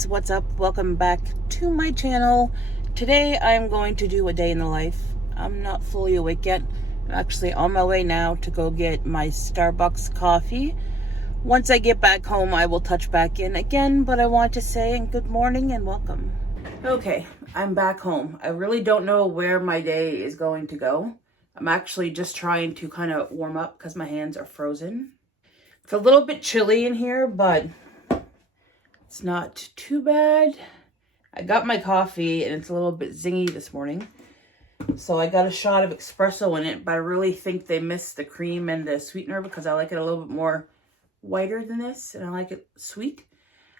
guys, what's up? Welcome back to my channel. Today I'm going to do a day in the life. I'm not fully awake yet. I'm actually on my way now to go get my Starbucks coffee. Once I get back home, I will touch back in again, but I want to say good morning and welcome. Okay, I'm back home. I really don't know where my day is going to go. I'm actually just trying to kind of warm up because my hands are frozen. It's a little bit chilly in here, but it's not too bad. I got my coffee and it's a little bit zingy this morning. So I got a shot of espresso in it, but I really think they missed the cream and the sweetener because I like it a little bit more whiter than this and I like it sweet.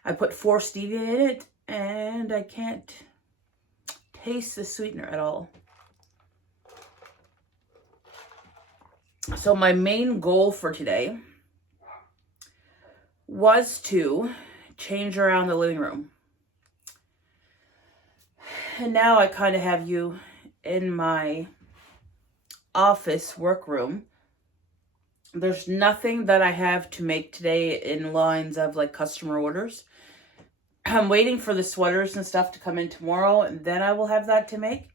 I put 4 stevia in it and I can't taste the sweetener at all. So my main goal for today was to change around the living room. And now I kind of have you in my office workroom. There's nothing that I have to make today in lines of like customer orders. I'm waiting for the sweaters and stuff to come in tomorrow, and then I will have that to make.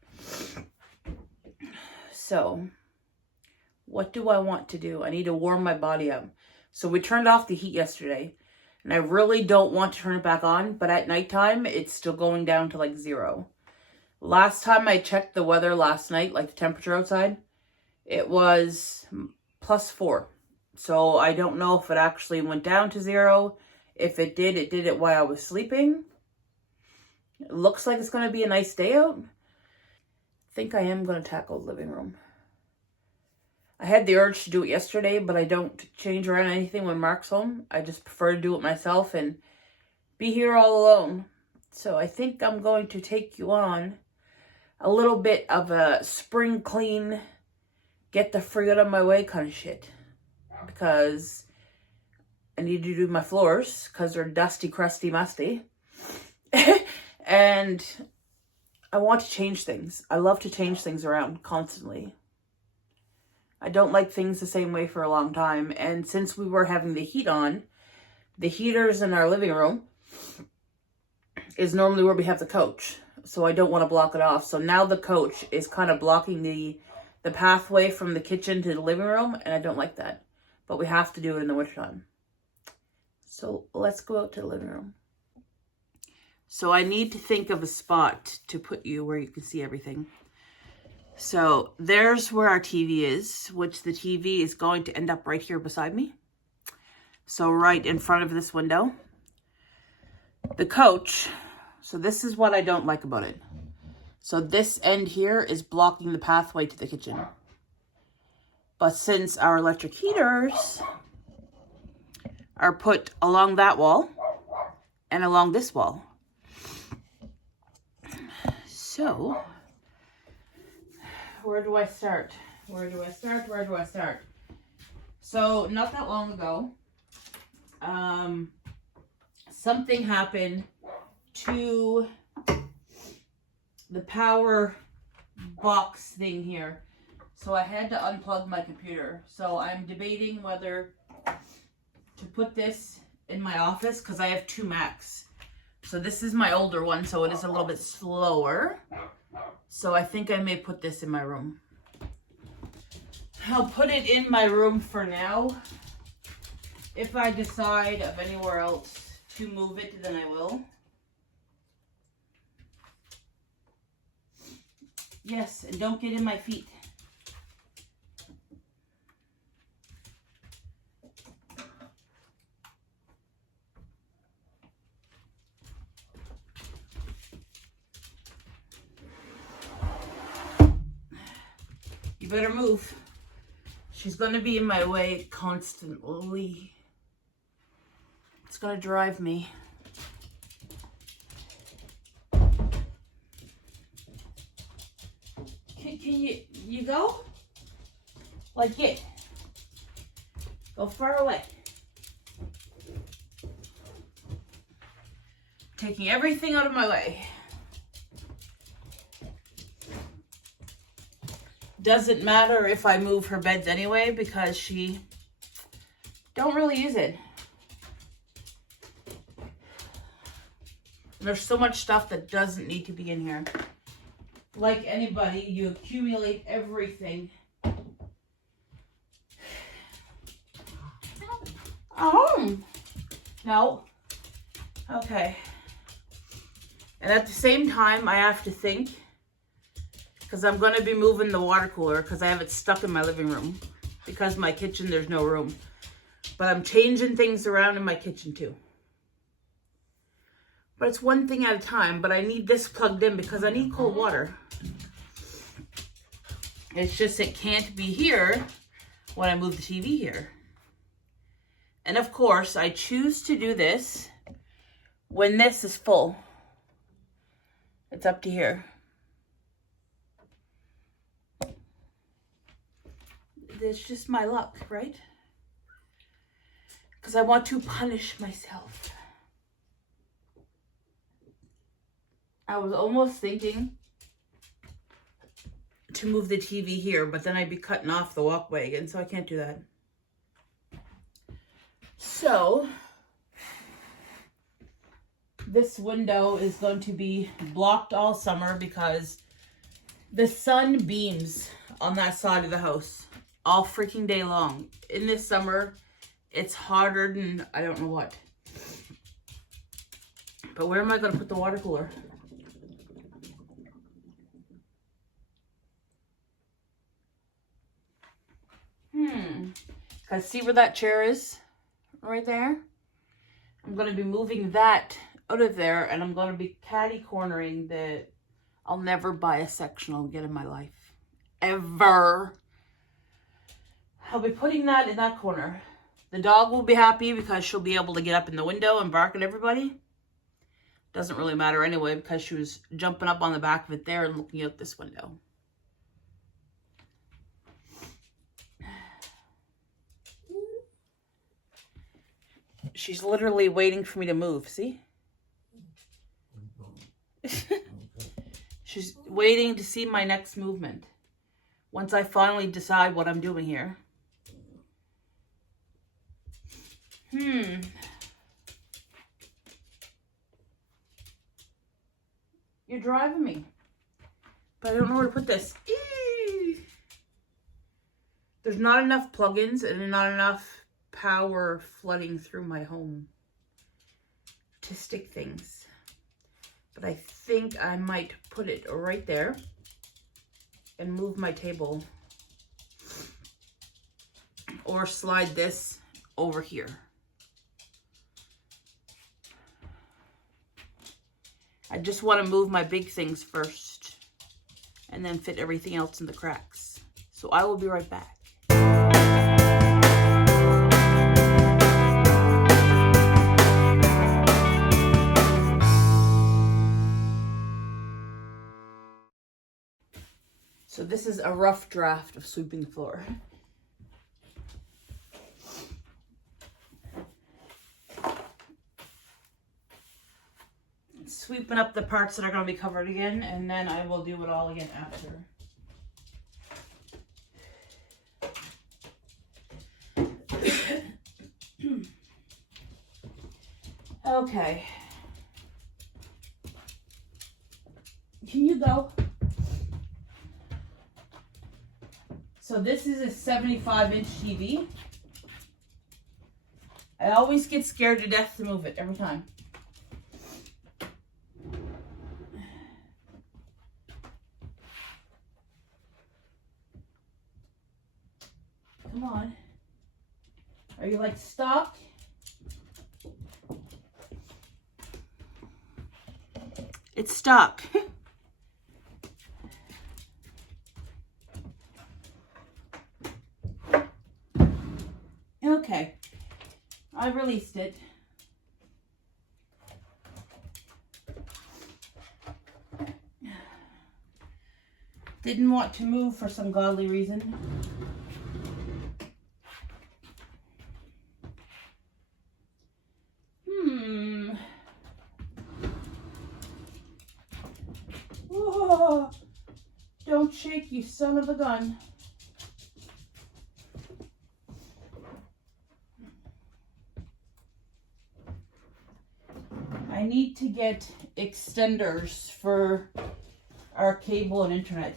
So what do I want to do? I need to warm my body up. So we turned off the heat yesterday. And I really don't want to turn it back on, but at nighttime, it's still going down to like 0. Last time I checked the weather last night, like the temperature outside, it was +4. So I don't know if it actually went down to 0. If it did it while I was sleeping. It looks like it's going to be a nice day out. I think I am going to tackle the living room. I had the urge to do it yesterday, but I don't change around anything when Mark's home. I just prefer to do it myself and be here all alone. So I think I'm going to take you on a little bit of a spring clean, get the frig out of my way kind of shit. Because I need to do my floors because they're dusty, crusty, musty. And I want to change things. I love to change things around constantly. I don't like things the same way for a long time. And since we were having the heat on, the heaters in our living room is normally where we have the couch. So I don't want to block it off. So now the couch is kind of blocking the pathway from the kitchen to the living room. And I don't like that. But we have to do it in the wintertime. So let's go out to the living room. So I need to think of a spot to put you where you can see everything. So there's where our TV is, which the TV is going to end up right here beside me. So right in front of this window. The couch, so this is what I don't like about it. So this end here is blocking the pathway to the kitchen. But since our electric heaters are put along that wall and along this wall. So where do I start? So not that long ago, something happened to the power box thing here. So I had to unplug my computer. So I'm debating whether to put this in my office because I have 2 Macs. So this is my older one, so it is a little bit slower. So I think I may put this in my room. I'll put it in my room for now. If I decide of anywhere else to move it, then I will. Yes, and don't get in my feet. You better move. She's going to be in my way constantly. It's going to drive me. Can you go? Like it. Go far away. Taking everything out of my way. Doesn't matter if I move her beds anyway because she don't really use it. There's so much stuff that doesn't need to be in here. Like anybody, you accumulate everything. Oh, no. Okay. And at the same time, I have to think, because I'm going to be moving the water cooler because I have it stuck in my living room. Because my kitchen, there's no room. But I'm changing things around in my kitchen too. But it's one thing at a time. But I need this plugged in because I need cold water. It's just it can't be here when I move the TV here. And of course, I choose to do this when this is full. It's up to here. It's just my luck, right? Because I want to punish myself. I was almost thinking to move the TV here, but then I'd be cutting off the walkway again, so I can't do that. So, this window is going to be blocked all summer because the sun beams on that side of the house all freaking day long. In this summer, it's hotter than I don't know what. But where am I going to put the water cooler? Because see where that chair is? Right there? I'm going to be moving that out of there, and I'm going to be catty cornering the... I'll never buy a sectional again in my life. Ever. I'll be putting that in that corner. The dog will be happy because she'll be able to get up in the window and bark at everybody. Doesn't really matter anyway because she was jumping up on the back of it there and looking out this window. She's literally waiting for me to move, see? She's waiting to see my next movement. Once I finally decide what I'm doing here. You're driving me. But I don't know where to put this. Eee! There's not enough plugins and not enough power flooding through my home to stick things. But I think I might put it right there and move my table. Or slide this over here. I just want to move my big things first and then fit everything else in the cracks. So I will be right back. So this is a rough draft of sweeping the floor. Sweeping up the parts that are going to be covered again, and then I will do it all again after. Okay. Can you go? So this is a 75-inch TV. I always get scared to death to move it every time. Come on. Are you like stuck? It's stuck. Okay, I released it. Didn't want to move for some godly reason. Whoa. Don't shake, you son of a gun. I need to get extenders for our cable and internet.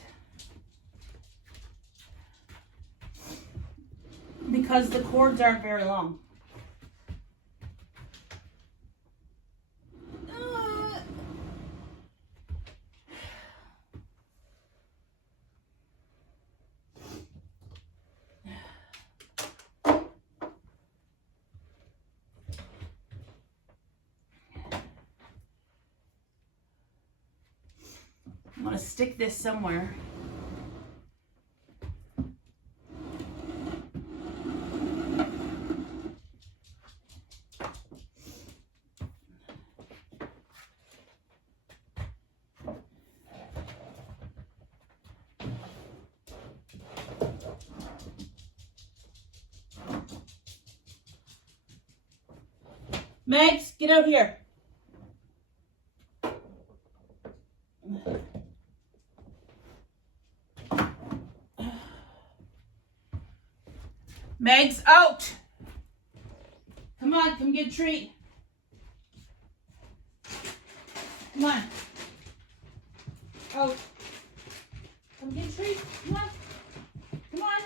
Because the cords aren't very long. I'm going to stick this somewhere. Megs, get out here. Megs, out! Come on, come get a treat. Come on. Out. Come get a treat. Come on. Come on.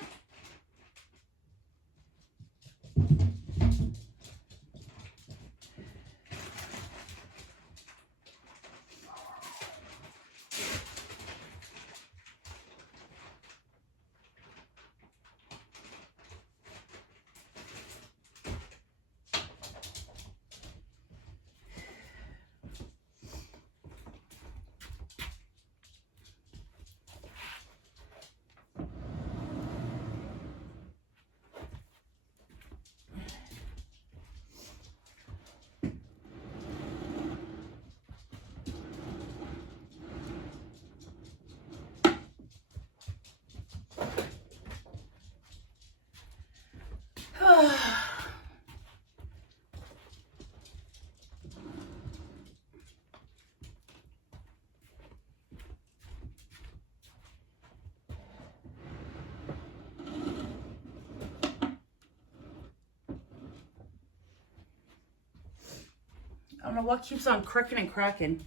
I don't know what keeps on cricking and cracking.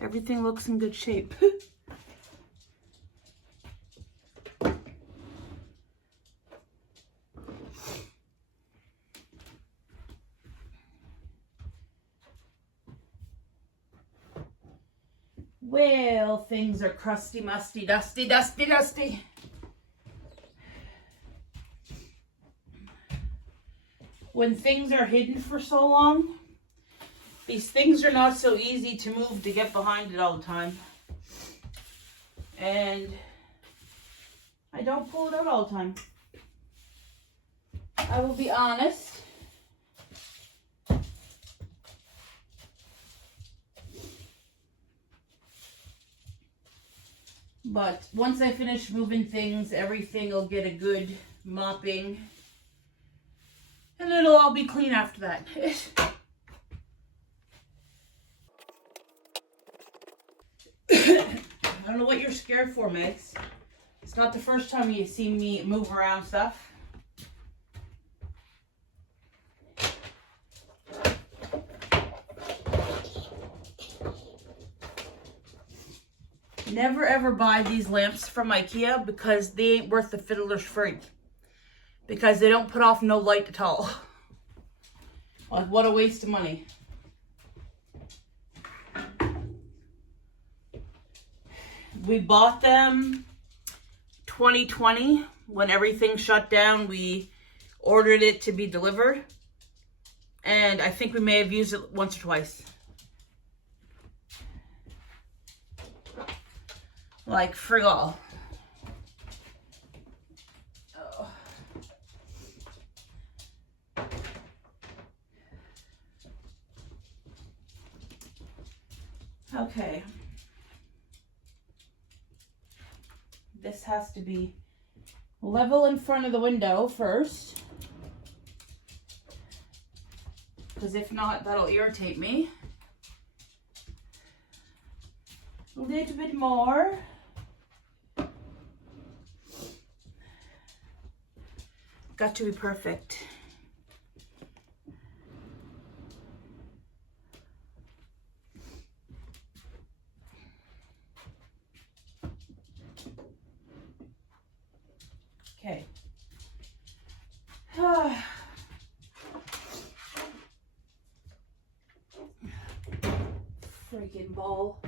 Everything looks in good shape. Well, things are crusty, musty, dusty, dusty, dusty. When things are hidden for so long, these things are not so easy to move to get behind it all the time. And I don't pull it out all the time. I will be honest. But once I finish moving things, everything will get a good mopping. And it'll all be clean after that. I don't know what you're scared for, Megs. It's not the first time you see me move around stuff. Never ever buy these lamps from IKEA because they ain't worth the fiddler's frig. Because they don't put off no light at all. Like, what a waste of money. We bought them 2020 when everything shut down. We ordered it to be delivered. And I think we may have used it once or twice. Like, frig all. Oh. Okay. This has to be level in front of the window first. Because if not, that'll irritate me. A little bit more. Got to be perfect. freaking ball.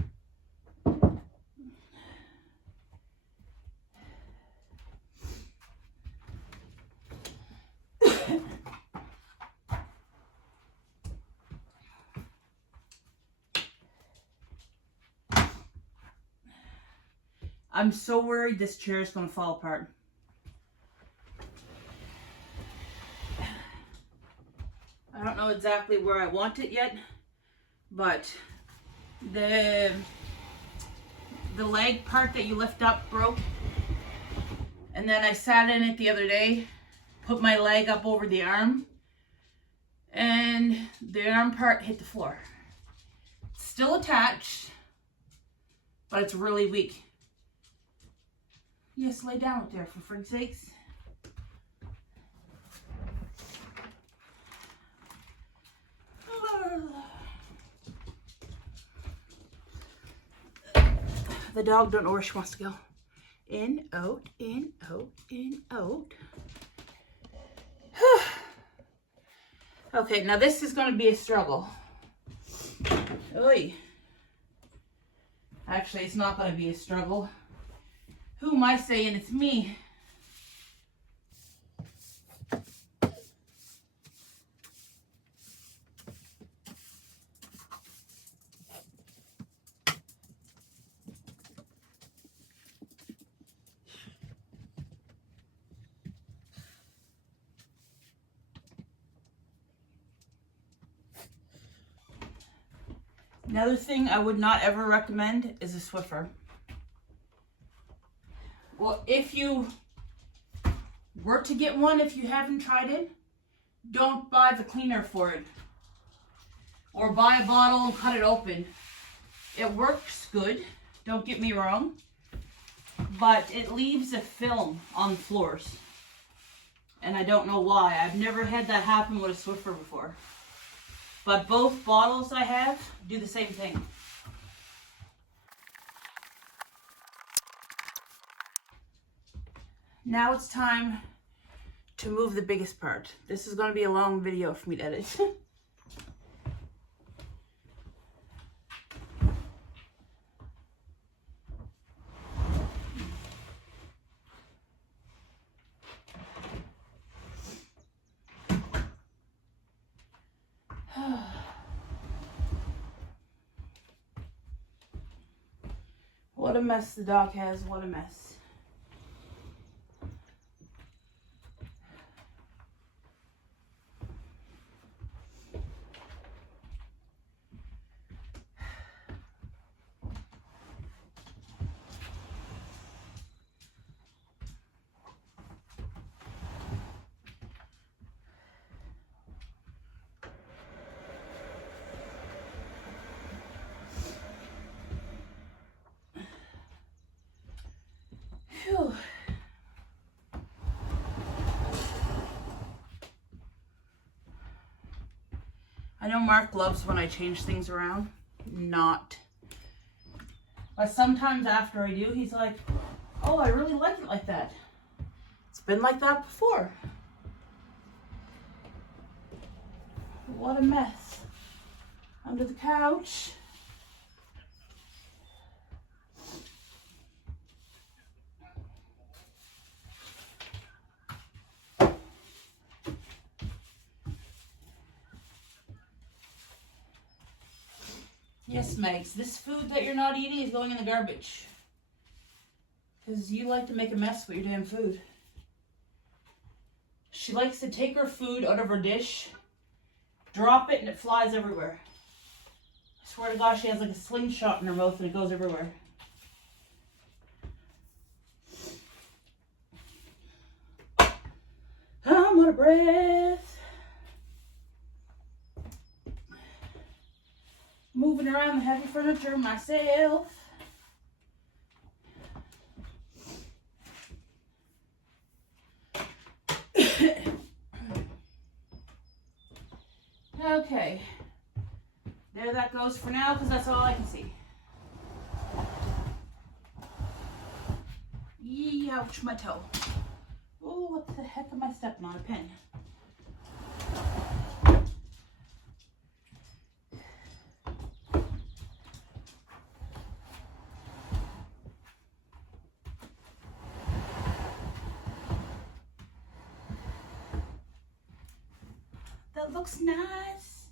I'm so worried this chair is going to fall apart. I don't know exactly where I want it yet, but the leg part that you lift up broke. And then I sat in it the other day, put my leg up over the arm, and the arm part hit the floor. It's still attached, but it's really weak. Yes, lay down up there for frick's sakes. The dog don't know where she wants to go. In, out, in, out, in, out. Okay, now this is going to be a struggle. Oy. Actually, it's not going to be a struggle. Who am I saying? It's me. Another thing I would not ever recommend is a Swiffer. Well, if you were to get one, if you haven't tried it, don't buy the cleaner for it. Or buy a bottle and cut it open. It works good, don't get me wrong, but it leaves a film on floors. And I don't know why. I've never had that happen with a Swiffer before. But both bottles I have do the same thing. Now it's time to move the biggest part. This is going to be a long video for me to edit. What a mess the dog has, what a mess. Phew. I know Mark loves when I change things around. Not. But sometimes after I do, he's like, oh, I really like it like that. It's been like that before. What a mess. Under the couch. Yes, Megs, this food that you're not eating is going in the garbage. Because you like to make a mess with your damn food. She likes to take her food out of her dish, drop it, and it flies everywhere. I swear to God, she has like a slingshot in her mouth and it goes everywhere. I'm out of breath. Moving around the heavy furniture myself. Okay. There that goes for now, because that's all I can see. Yee, ouch, my toe. Oh, what the heck am I stepping on? A pin. it looks nice.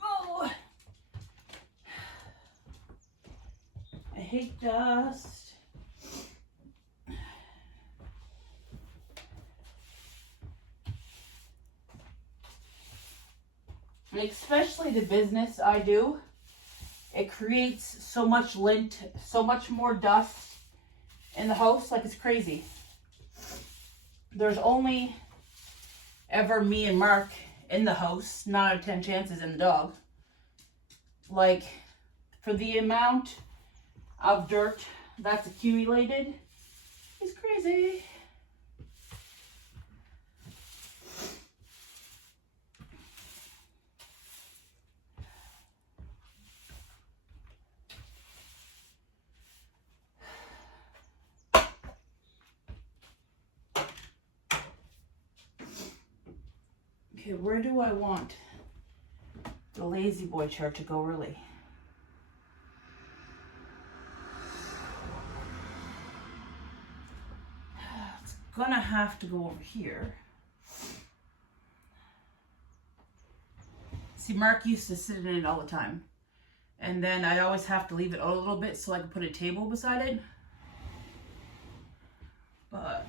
Oh. I hate dust. And especially the business I do, it creates so much lint, so much more dust in the house, like it's crazy. There's only ever me and Mark in the house, 9 out of 10 chances in the dog. Like, for the amount of dirt that's accumulated, it's crazy. Okay, where do I want the lazy boy chair to go, really? It's gonna have to go over here. See, Mark used to sit in it all the time. And then I always have to leave it out a little bit so I can put a table beside it. But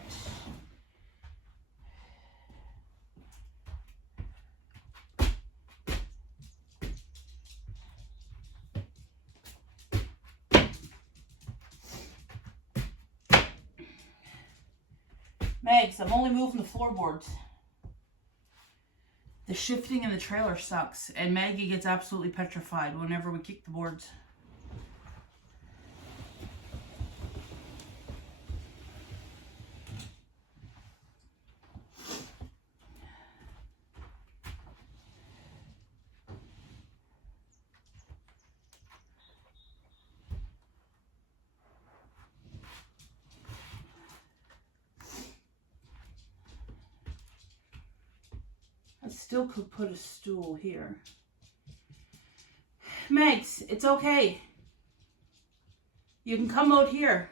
Megs, I'm only moving the floorboards. The shifting in the trailer sucks, and Maggie gets absolutely petrified whenever we kick the boards. I still could put a stool here. Megs, it's okay. You can come out here.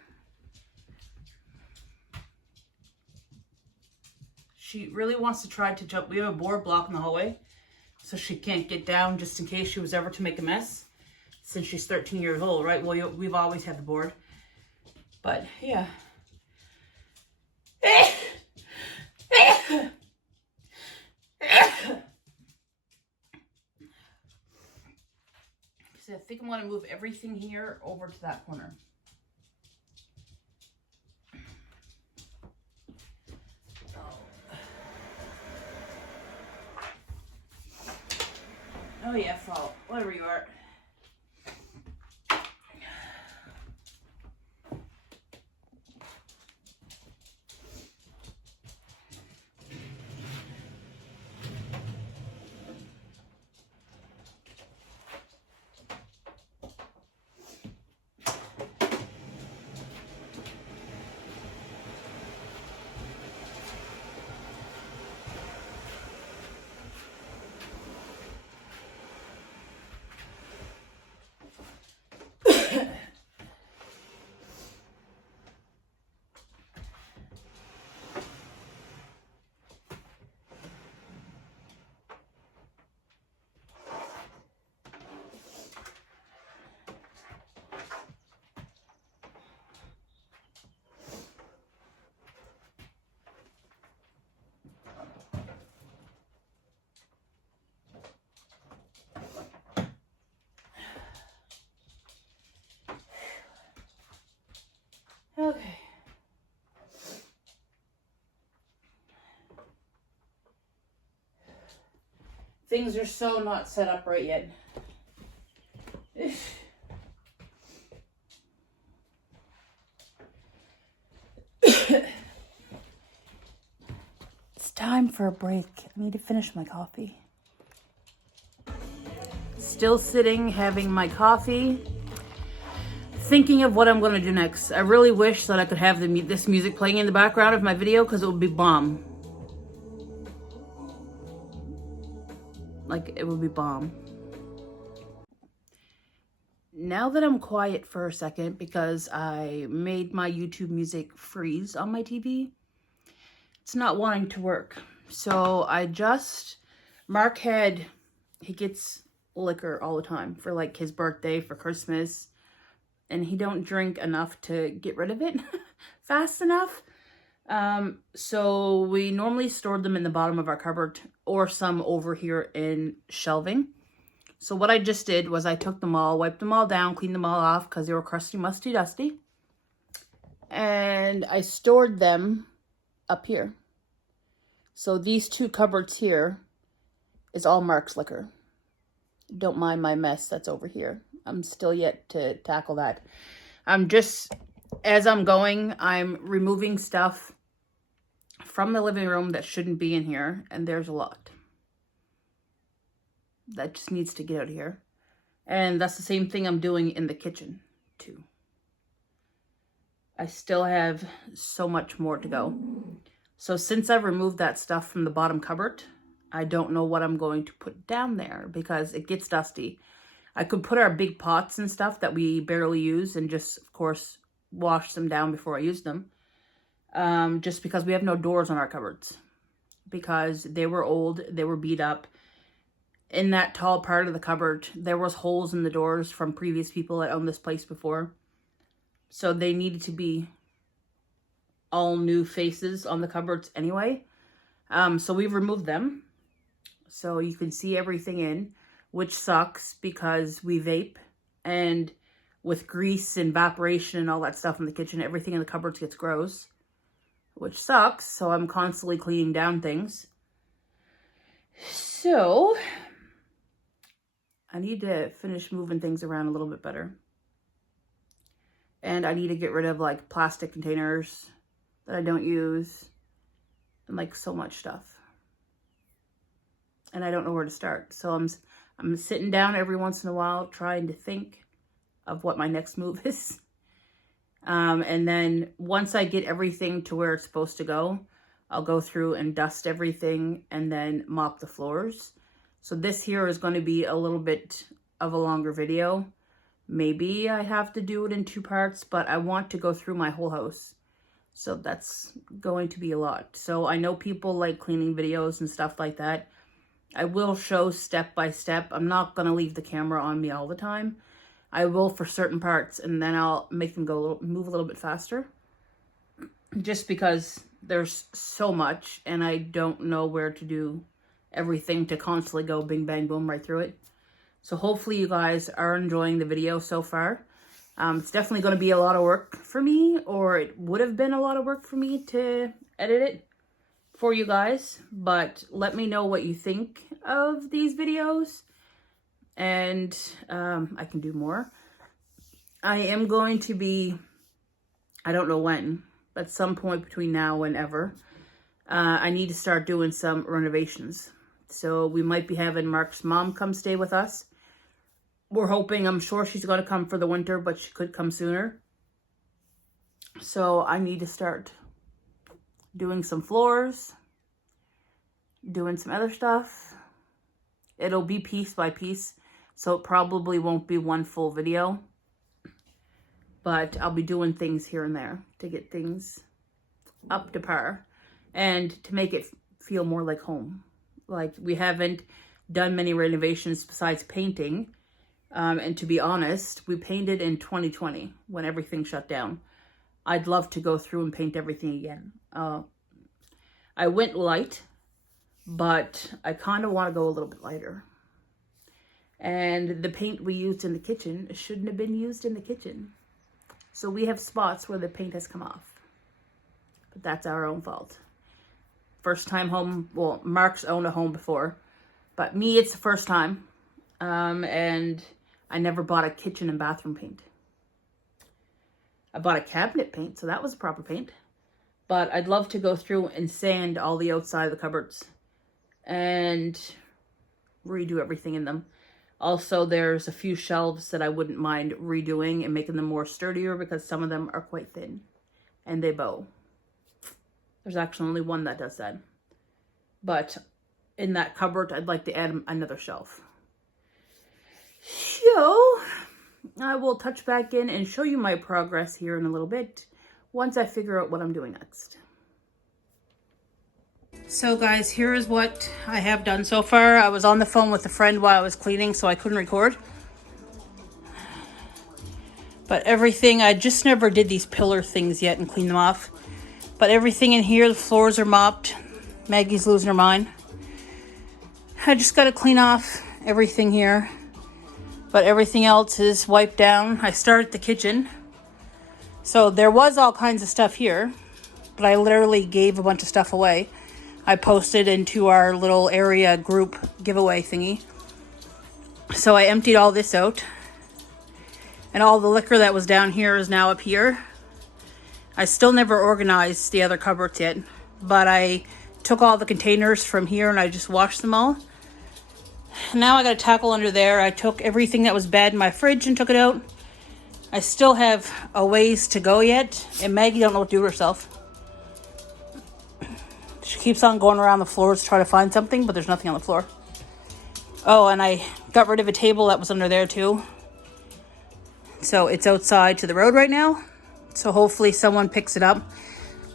She really wants to try to jump. We have a board blocking the hallway, so she can't get down just in case she was ever to make a mess. Since she's 13 years old, right? Well, we've always had the board. But, yeah. So I think I'm going to move everything here over to that corner. Oh yeah, fall. Whatever you are. Okay. Things are so not set up right yet. It's time for a break. I need to finish my coffee. Still sitting, having my coffee. Thinking of what I'm going to do next. I really wish that I could have this music playing in the background of my video because it would be bomb. Like, it would be bomb. Now that I'm quiet for a second because I made my YouTube music freeze on my TV, it's not wanting to work. So Mark he gets liquor all the time for like his birthday, for Christmas, and he don't drink enough to get rid of it fast enough. So we normally stored them in the bottom of our cupboard or some over here in shelving. So what I just did was I took them all, wiped them all down, cleaned them all off because they were crusty, musty, dusty. And I stored them up here. So these two cupboards here is all Mark's liquor. Don't mind my mess that's over here. I'm still yet to tackle that. As I'm going, I'm removing stuff from the living room that shouldn't be in here. And there's a lot that just needs to get out of here. And that's the same thing I'm doing in the kitchen too. I still have so much more to go. So since I've removed that stuff from the bottom cupboard, I don't know what I'm going to put down there because it gets dusty. I could put our big pots and stuff that we barely use and just, of course, wash them down before I use them. Just because we have no doors on our cupboards. Because they were old, they were beat up. In that tall part of the cupboard, there was holes in the doors from previous people that owned this place before. So they needed to be all new faces on the cupboards anyway. So we've removed them. So you can see everything in, which sucks because we vape. And with grease and evaporation and all that stuff in the kitchen, everything in the cupboards gets gross. Which sucks. So I'm constantly cleaning down things. So I need to finish moving things around a little bit better. And I need to get rid of like plastic containers that I don't use. And like so much stuff. And I don't know where to start. So I'm sitting down every once in a while trying to think of what my next move is. And then once I get everything to where it's supposed to go, I'll go through and dust everything and then mop the floors. So this here is going to be a little bit of a longer video. Maybe I have to do it in 2 parts, but I want to go through my whole house. So that's going to be a lot. So I know people like cleaning videos and stuff like that. I will show step by step. I'm not going to leave the camera on me all the time. I will for certain parts, and then I'll make them move a little bit faster. Just because there's so much, and I don't know where to do everything to constantly go bing, bang, boom right through it. So hopefully you guys are enjoying the video so far. It's definitely going to be a lot of work for me, or it would have been a lot of work for me to edit it for you guys. But let me know what you think of these videos, and I can do more. I am going to be, I don't know when, but some point between now and ever, I need to start doing some renovations. So we might be having Mark's mom come stay with us. We're hoping, I'm sure she's going to come for the winter, but she could come sooner. So I need to start doing some floors, doing some other stuff. It'll be piece by piece, so it probably won't be one full video. But I'll be doing things here and there to get things up to par and to make it feel more like home. Like, we haven't done many renovations besides painting. And to be honest, we painted in 2020 when everything shut down. I'd love to go through and paint everything again. I went light, but I kind of want to go a little bit lighter. And the paint we used in the kitchen shouldn't have been used in the kitchen. So we have spots where the paint has come off. But that's our own fault. First time home, well, Mark's owned a home before. But me, it's the first time. And I never bought a kitchen and bathroom paint. I bought a cabinet paint, so that was proper paint. But I'd love to go through and sand all the outside of the cupboards and redo everything in them. Also, there's a few shelves that I wouldn't mind redoing and making them more sturdier because some of them are quite thin and they bow. There's actually only one that does that. But in that cupboard, I'd like to add another shelf. So I will touch back in and show you my progress here in a little bit once I figure out what I'm doing next. So guys, here is what I have done so far. I was on the phone with a friend while I was cleaning, so I couldn't record. But everything, I just never did these pillar things yet and cleaned them off. But everything in here, the floors are mopped. Maggie's losing her mind. I just got to clean off everything here. But everything else is wiped down. I started the kitchen. So there was all kinds of stuff here. But I literally gave a bunch of stuff away. I posted into our little area group giveaway thingy. So I emptied all this out. And all the liquor that was down here is now up here. I still never organized the other cupboards yet. But I took all the containers from here and I just washed them all. Now I got to tackle under there. I took everything that was bad in my fridge and took it out. I still have a ways to go yet. And Maggie don't know what to do herself. She keeps on going around the floors to try to find something, but there's nothing on the floor. Oh, and I got rid of a table that was under there too. So it's outside to the road right now. So hopefully someone picks it up.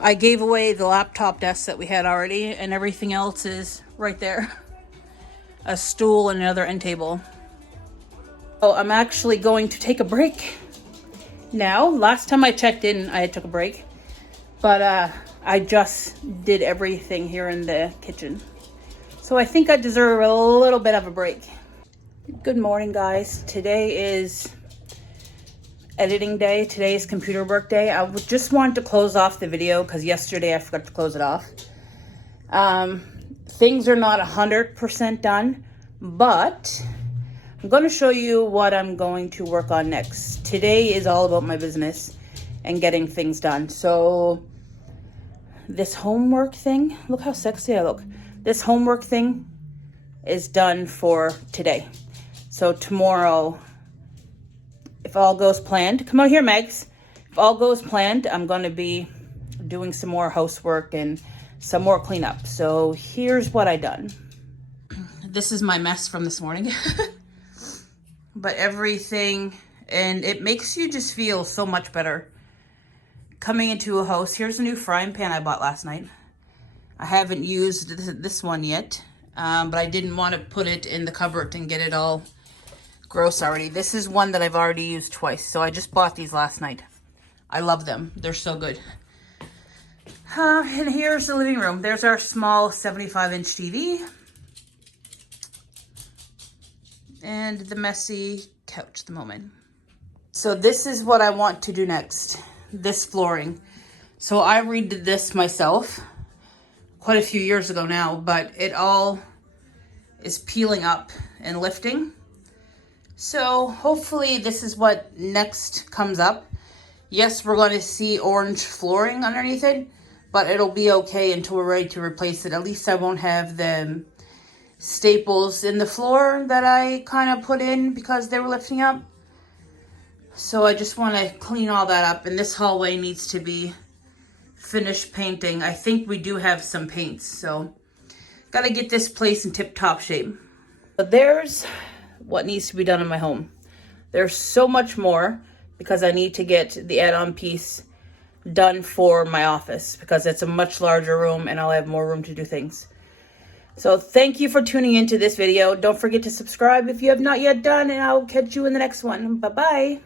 I gave away the laptop desk that we had already, and everything else is right there. A stool and another end table. So I'm actually going to take a break now. Last time I checked in, I took a break. But I just did everything here in the kitchen. So I think I deserve a little bit of a break. Good morning, guys. Today is editing day. Today is computer work day. I just wanted to close off the video because yesterday I forgot to close it off. Things are not 100% done, but I'm going to show you what I'm going to work on next. Today is all about my business and getting things done. So this homework thing, look how sexy I look. This homework thing is done for today. So tomorrow, if all goes planned, come out here, Megs. If all goes planned, I'm going to be doing some more housework and some more cleanup. So here's what I done. This is my mess from this morning. But everything, and it makes you just feel so much better. Coming into a house, here's a new frying pan I bought last night. I haven't used this one yet, but I didn't want to put it in the cupboard and get it all gross already. This is one that I've already used twice, so I just bought these last night. I love them. They're so good. And here's the living room. There's our small 75-inch TV. And the messy couch at the moment. So this is what I want to do next. This flooring. So I redid this myself quite a few years ago now, but it all is peeling up and lifting. So hopefully this is what next comes up. Yes, we're going to see orange flooring underneath it, but it'll be okay until we're ready to replace it. At least I won't have the staples in the floor that I kind of put in because they were lifting up. So I just want to clean all that up, and this hallway needs to be finished painting. I think we do have some paints, so got to get this place in tip-top shape. But there's what needs to be done in my home. There's so much more because I need to get the add-on piece done for my office because it's a much larger room and I'll have more room to do things. So thank you for tuning into this video. Don't forget to subscribe if you have not yet done, and I'll catch you in the next one. Bye-bye.